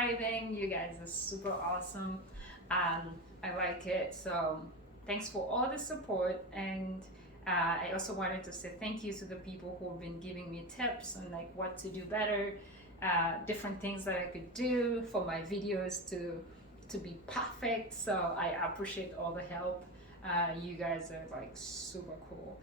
subscribing. You guys are super awesome. I like it. So thanks for all the support. And I also wanted to say thank you to the people who have been giving me tips on like what to do better, different things that I could do for my videos to be perfect. So I appreciate all the help. You guys are like super cool.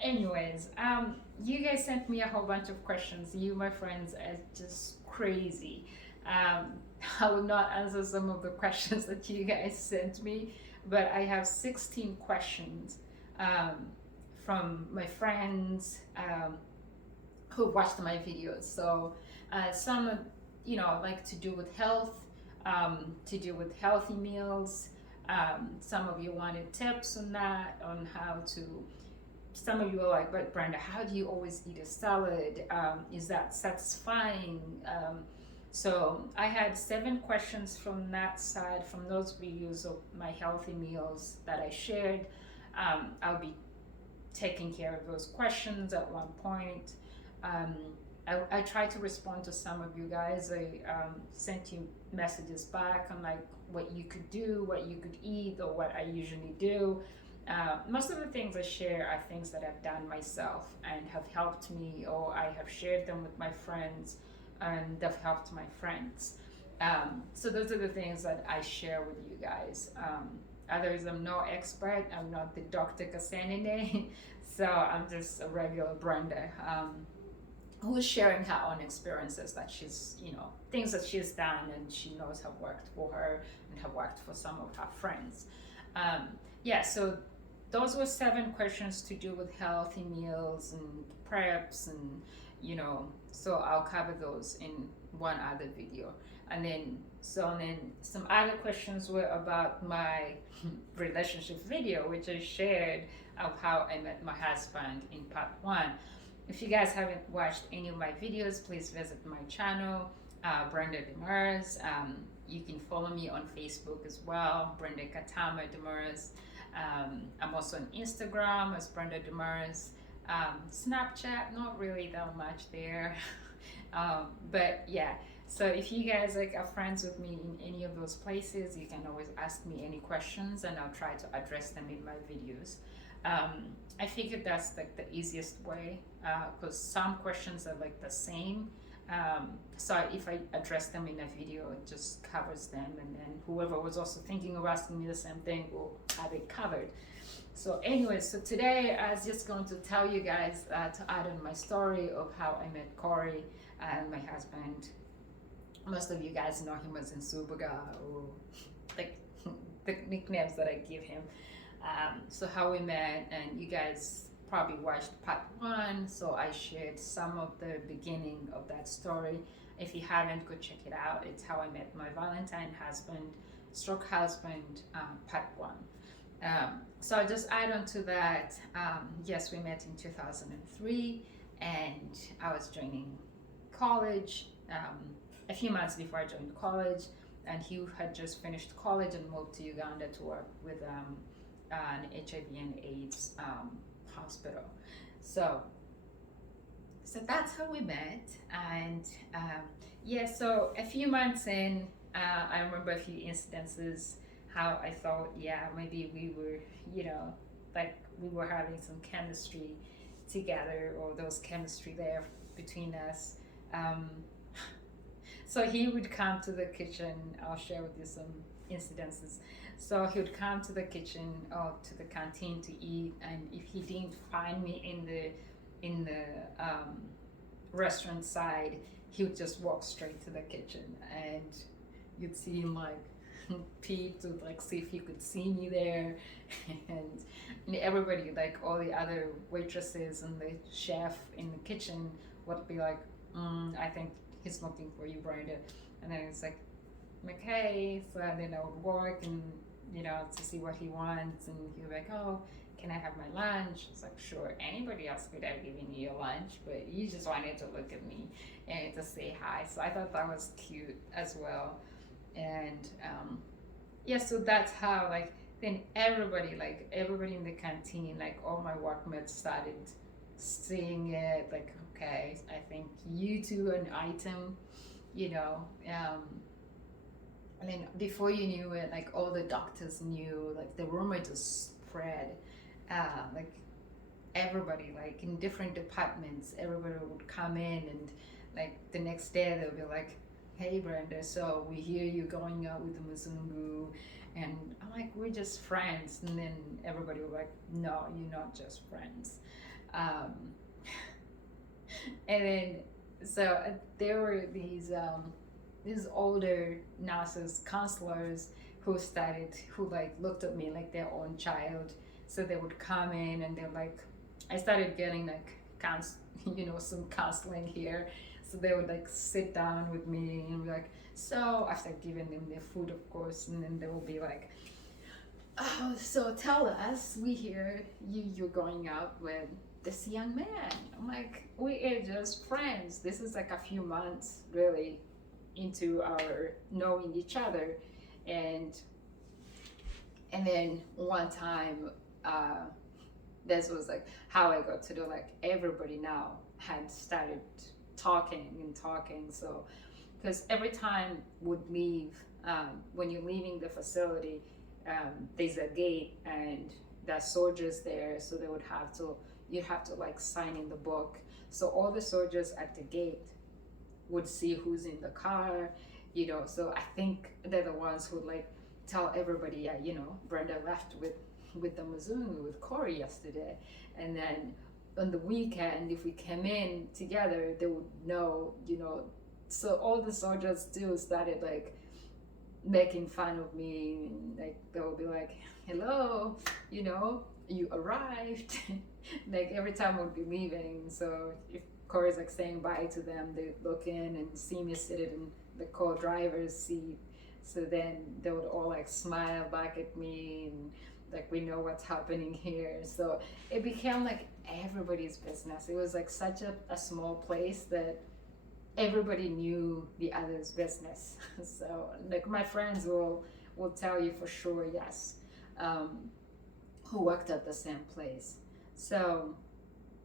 You guys sent me a whole bunch of questions. You, my friends, are just crazy. Um, I will not answer some of the questions that you guys sent me, but I have 16 questions um, from my friends who watched my videos. So some, like to do with health, to do with healthy meals. Some of you wanted tips on that, on how to. Some of you are like, but Brenda, how do you always eat a salad? Is that satisfying? So I had 7 questions from that side, from those videos of my healthy meals that I shared. I'll be taking care of those questions at one point. Um, I tried to respond to some of you guys. I sent you messages back on like what you could do, what you could eat, or what I usually do. Most of the things I share are things that I've done myself and have helped me, or I have shared them with my friends and they've helped my friends. So those are the things that I share with you guys. Others, I'm no expert. I'm not the Dr. Casanine, so I'm just a regular Brenda who's sharing her own experiences that she's, things that she's done and she knows have worked for her and have worked for some of her friends. So those were 7 questions to do with healthy meals and preps and so I'll cover those in one other video. And then some other questions were about my relationship video, which I shared, of how I met my husband in part 1. If you guys haven't watched any of my videos, please visit my channel, Brenda Demers. You can follow me on Facebook as well, Brenda Katama Demers. I'm also on Instagram as Brenda Demers. Snapchat, not really that much there. But yeah, so if you guys are friends with me in any of those places, you can always ask me any questions and I'll try to address them in my videos. I figured that's like the easiest way, because some questions are like the same. So if I address them in a video, it just covers them, and then whoever was also thinking of asking me the same thing will have it covered. So anyway, so today I was just going to tell you guys to add on my story of how I met Corey and my husband. Most of you guys know him as Nsubuga, or like the nicknames that I give him. So how we met, and you guys probably watched part 1, so I shared some of the beginning of that story. If you haven't, go check it out. It's how I met my Valentine husband, stroke husband, part 1. So I'll just add on to that. Yes, we met in 2003, and I was joining college a few months before I joined college, and he had just finished college and moved to Uganda to work with an HIV and AIDS hospital. So that's how we met. And so a few months in, I remember a few incidences how I thought, maybe we were, like we were having some chemistry together, or there was chemistry there between us. So he would come to the kitchen. I'll share with you some incidences. So he would come to the kitchen or to the canteen to eat, and if he didn't find me in the restaurant side, he would just walk straight to the kitchen, and you'd see him like peep to like see if he could see me there, and everybody, like all the other waitresses and the chef in the kitchen, would be like, I think he's looking for you, Brenda. And then it's like, okay. So then I would work and to see what he wants, and he'd be like, oh, can I have my lunch? It's like, sure, anybody else could have given you your lunch, but you just wanted to look at me and to say hi. So I thought that was cute as well. And so that's how then everybody in the canteen, like all my workmates started seeing it, like, okay, I think you two are an item, you know. And then before you knew it, like all the doctors knew, like the rumor just spread. Like everybody, like in different departments, everybody would come in, and like the next day they'll be like, "Hey Brenda, so we hear you going out with the Muzungu," and I'm like, "We're just friends," and then everybody was like, "No, you're not just friends." Um, and then there were these older nurses, counselors who like looked at me like their own child. So they would come in and they're like, I started getting like some counseling here. So they would like sit down with me and be like, so after giving them their food, of course, and then they will be like, oh, so tell us, we hear you're going out with this young man. I'm like, we are just friends. This is like a few months really into our knowing each other. And and then one time, uh this was like how I got to know, like everybody now had started talking and talking. So because every time would leave, when you're leaving the facility, there's a gate and there's soldiers there, so they would have to you have to like sign in the book. So all the soldiers at the gate would see who's in the car, so I think they're the ones who like tell everybody, yeah, Brenda left with the Muzungu, with Corey yesterday. And then on the weekend, if we came in together, they would know. So all the soldiers still started like making fun of me, and like they would be like, hello, you arrived. Like every time we'd be leaving, so if Corey's like saying bye to them, they look in and see me seated in the co-driver's seat. So then they would all like smile back at me, and like we know what's happening here. So it became like everybody's business. It was like such a small place that everybody knew the other's business. So like my friends will tell you for sure, yes, um, who worked at the same place. So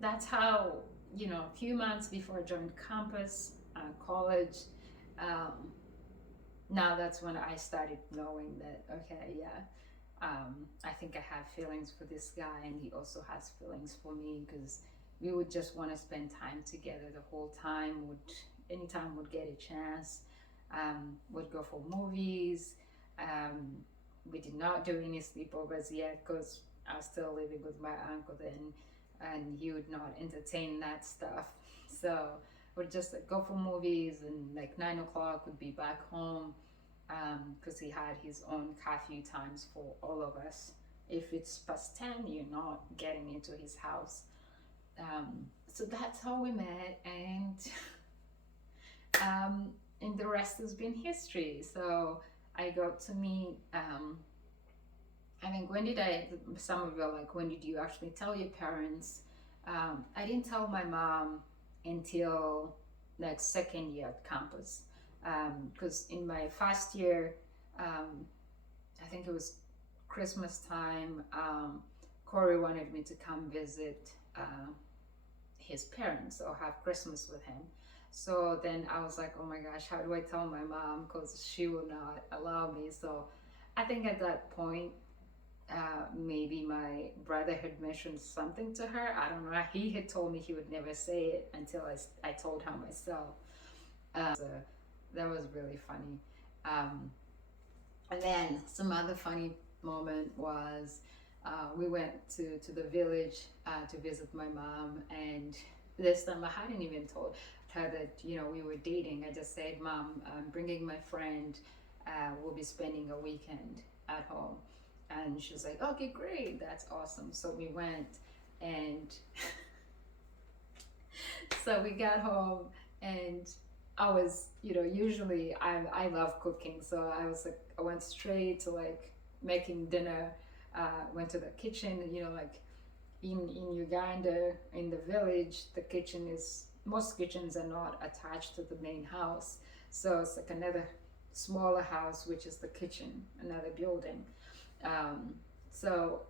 that's how, a few months before I joined campus, college, um, now that's when I started knowing that, okay, yeah, I think I have feelings for this guy, and he also has feelings for me, because we would just want to spend time together the whole time. Would anytime would get a chance, would go for movies. Um, we did not do any sleepovers yet because I was still living with my uncle then, and he would not entertain that stuff. So we'd just like, go for movies, and like 9 o'clock would be back home, because he had his own curfew times for all of us. If it's past 10, you're not getting into his house. So that's how we met, um, and the rest has been history. So I got to meet. I think when did I? Some of you are like, when did you actually tell your parents? I didn't tell my mom until like second year at campus, because in my first year, um, I think it was Christmas time. Corey wanted me to come visit his parents or have Christmas with him. So then I was like, oh my gosh, how do I tell my mom? Because she will not allow me. So I think at that point, maybe my brother had mentioned something to her. I don't know. He had told me he would never say it until I told her myself. So that was really funny. Um, and then some other funny moment was, we went to the village to visit my mom, and this time I hadn't even told her that we were dating. I just said, Mom, I'm bringing my friend. We'll be spending a weekend at home, and she's like, okay, great, that's awesome. So we went, and so we got home, and I was, usually I love cooking, so I was like, I went straight to like making dinner. Went to the kitchen, like in Uganda, in the village, the kitchen is most kitchens are not attached to the main house, so it's like another smaller house, which is the kitchen, another building. Um, so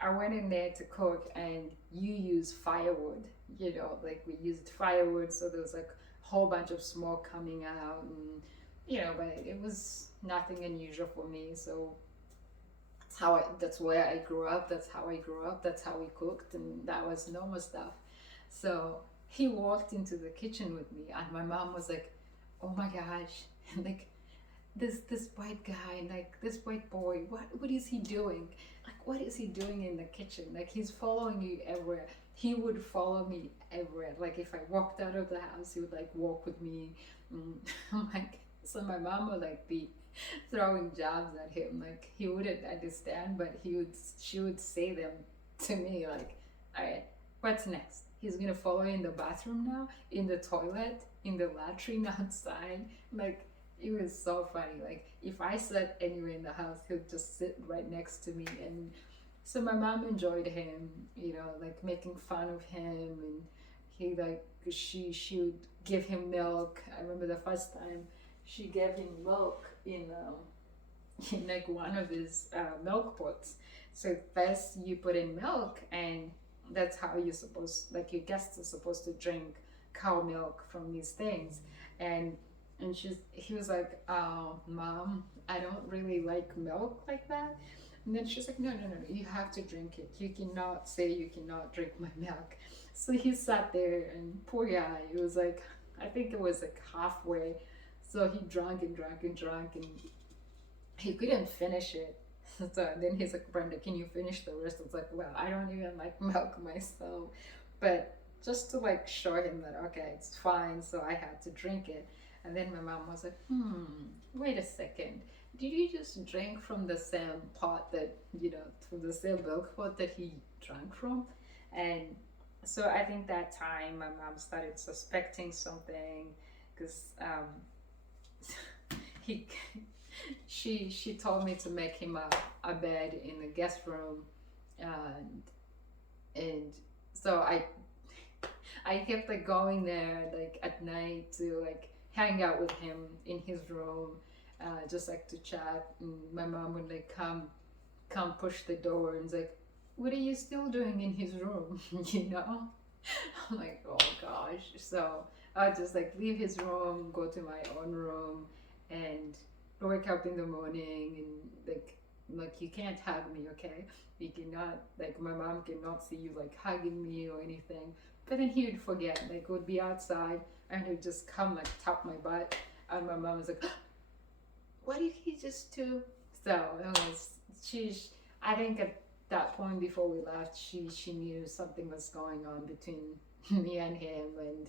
I went in there to cook, and you use firewood, like we used firewood, so there was like whole bunch of smoke coming out, and but it was nothing unusual for me. So that's where I grew up. That's how I grew up. That's how we cooked, and that was normal stuff. So he walked into the kitchen with me, and my mom was like, "Oh my gosh!" like this white guy, like this white boy, what is he doing? Like, what is he doing in the kitchen? Like, he's following you everywhere. He would follow me everywhere. Like, if I walked out of the house, he would like walk with me. mm. I'm like, so my mom would like be throwing jabs at him. Like, he wouldn't understand, but she would say them to me. Like, all right, what's next? He's gonna follow you in the bathroom now, in the toilet, in the latrine outside. Like, it was so funny. Like, if I sat anywhere in the house, he'd just sit right next to me. And so my mom enjoyed him, like making fun of him. And he like she would give him milk. I remember the first time she gave him milk in like one of his milk pots. So first you put in milk, and that's how you're supposed, like, your guests are supposed to drink cow milk from these things. And he was like, "Oh, mom, I don't really like milk like that." And then she's like, "No, no, no, no, you have to drink it. You cannot say you cannot drink my milk." So he sat there, and poor guy, it was like, I think it was like halfway. So he drank and drank and drank, and he couldn't finish it. So then he's like, "Brenda, can you finish the rest?" I was like, "Well, I don't even like milk myself." But just to like show him that, okay, it's fine. So I had to drink it. And then my mom was like, wait a second. Did you just drink from the same pot that, from the same milk pot that he drank from? And so I think that time my mom started suspecting something, because he she told me to make him a bed in the guest room. And and so I kept like going there like at night to like hang out with him in his room, just like to chat. And my mom would like come push the door and it's like, "What are you still doing in his room?" I'm like, oh gosh. So I just like leave his room, go to my own room, and wake up in the morning, and like you can't hug me, okay? You cannot, like, my mom cannot see you like hugging me or anything. But then he would forget, like would be outside, and he would just come like tap my butt, and my mom was like, "What did he just do?" So it was I think at that point before we left, she knew something was going on between me and him. And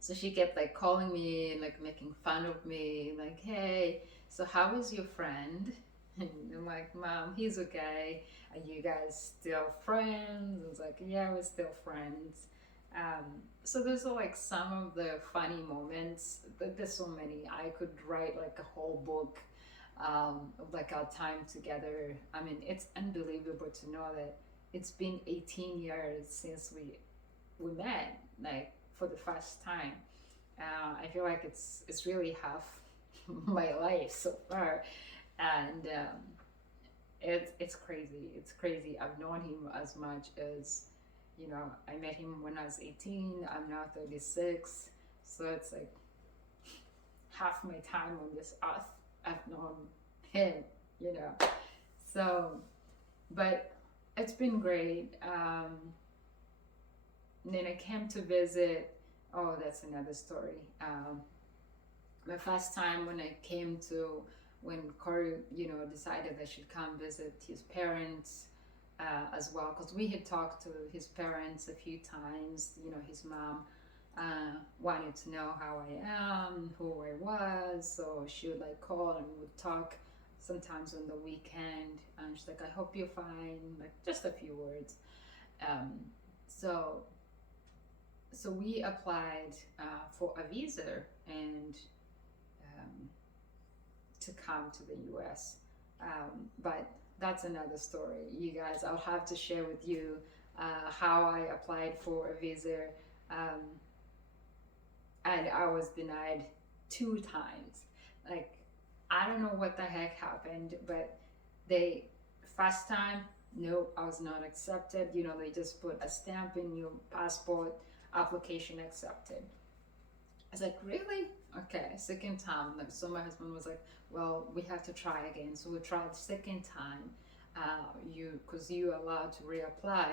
so she kept like calling me and like making fun of me, like, "Hey, so how is your friend?" And I'm like, "Mom, he's okay. Are you guys still friends?" And it's like, "Yeah, we're still friends." So those are like some of the funny moments. There's so many. I could write like a whole book of like our time together. I mean, it's unbelievable to know that it's been 18 years since we met, like for the first time. I feel like it's really half my life so far. And it's crazy. It's crazy. I've known him as much as, I met him when I was 18. I'm now 36. So it's like half my time on this earth I've known him, you know. So, but it's been great. And then I came to visit. Oh, that's another story. My first time when I came to, when Corey, decided I should come visit his parents as well, because we had talked to his parents a few times. His mom wanted to know how I am, who I was, so she would like call and would talk sometimes on the weekend. And she's like, "I hope you're fine," like just a few words. Um, so so we applied for a visa and um, to come to the US. But that's another story. You guys, I'll have to share with you how I applied for a visa. Um, and I was denied 2 times. Like, I don't know what the heck happened, but they, first time, no, I was not accepted. They just put a stamp in your passport, application accepted. was like, really? Okay, second time. Like, so my husband was like, well, we have to try again. So we tried second time. Because you allowed to reapply,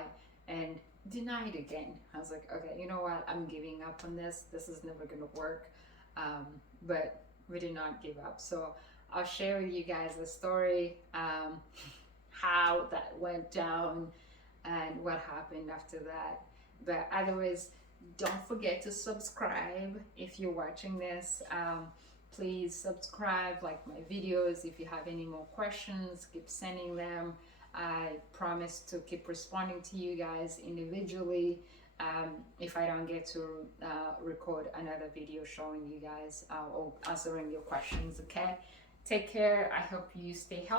and denied again. I was like, okay, you know what? I'm giving up on this. This is never gonna work. Um, but we did not give up. So I'll share with you guys the story, how that went down and what happened after that. But otherwise, don't forget to subscribe if you're watching this. Please subscribe, like my videos. If you have any more questions, keep sending them. I promise to keep responding to you guys individually. If I don't get to record another video showing you guys or answering your questions, okay? Take care. I hope you stay healthy.